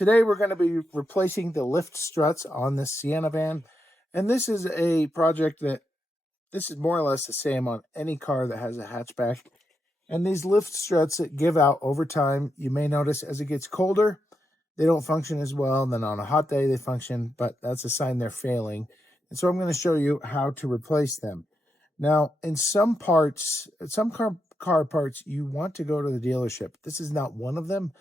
Today we're going to be replacing the lift struts on this Sienna van. And this is a project this is more or less the same on any car that has a hatchback. And these lift struts that give out over time, you may notice as it gets colder, they don't function as well. And then on a hot day they function, but that's a sign they're failing. And so I'm going to show you how to replace them. Now, in some parts, some car parts, you want to go to the dealership. This is not one of them.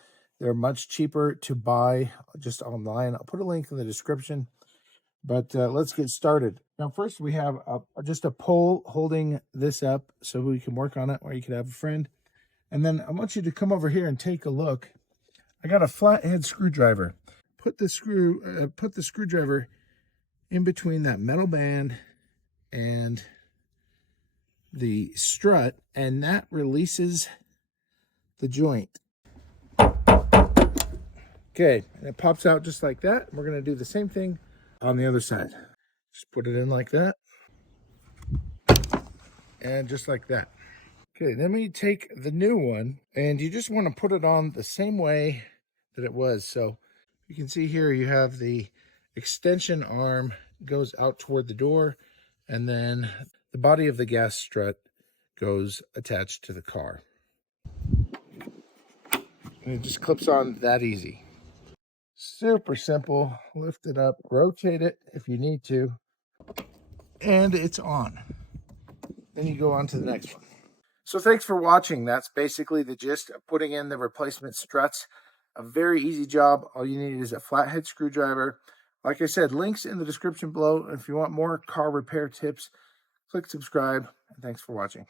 They're much cheaper to buy just online. I'll put a link in the description, but let's get started. Now, first we have just a pole holding this up so we can work on it, or you could have a friend. And then I want you to come over here and take a look. I got a flathead screwdriver. Put the screwdriver in between that metal band and the strut, and that releases the joint. Okay, and it pops out just like that. We're going to do the same thing on the other side. Just put it in like that, and just like that. Okay, then we take the new one, and you just want to put it on the same way that it was. So you can see here you have the extension arm goes out toward the door, and then the body of the gas strut goes attached to the car. And it just clips on that easy. Super simple. Lift it up, rotate it if you need to, and it's on. Then you go on to the next one. So thanks for watching. That's basically the gist of putting in the replacement struts. A very easy job. All you need is a flathead screwdriver. Like I said, links in the description below. If you want more car repair tips, click subscribe, and thanks for watching.